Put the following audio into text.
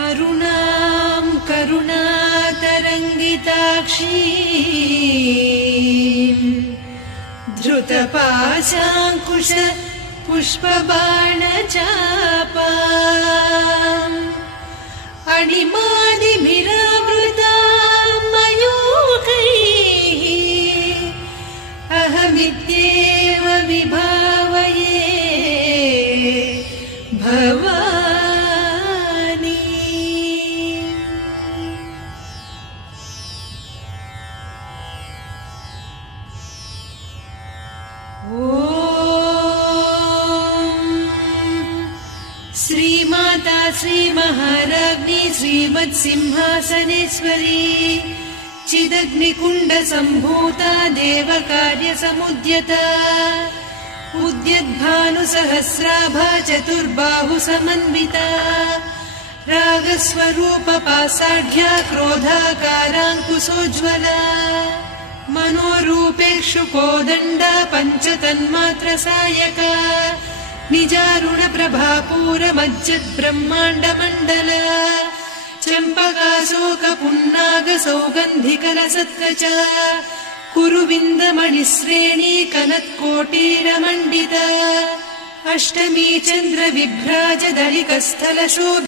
अरुणां करुणातरङ्गिताक्षीं धृतपाशाङ्कुश पुष्पबाणचापाम् अणिमादिभिरावृतां मयूखैः अहमित्येव विभावये भवानी। श्रीमाता श्रीमहाराज्ञी श्रीमत्सिंहासनेश्वरी चिदग्निकुण्डसम्भूता देवकार्यसमुद्यता उद्यद्भानुसहस्राभा चतुर्बाहुसमन्विता रागस्वरूपपासाढ्या क्रोधाकाराङ्कुशोज्ज्वला मनोरूपेक्षु कोदण्डा पञ्चतन्मात्रसायका निजारुणप्रभापूरमज्जद्ब्रह्माण्डमण्डला चम्पकाशोकपुन्नागसौगन्धिकलसत्कचा कुरुविन्दमणिश्रेणी कनत्कोटीरमण्डिता अष्टमी चन्द्रविभ्राजदलिकस्थलशोभा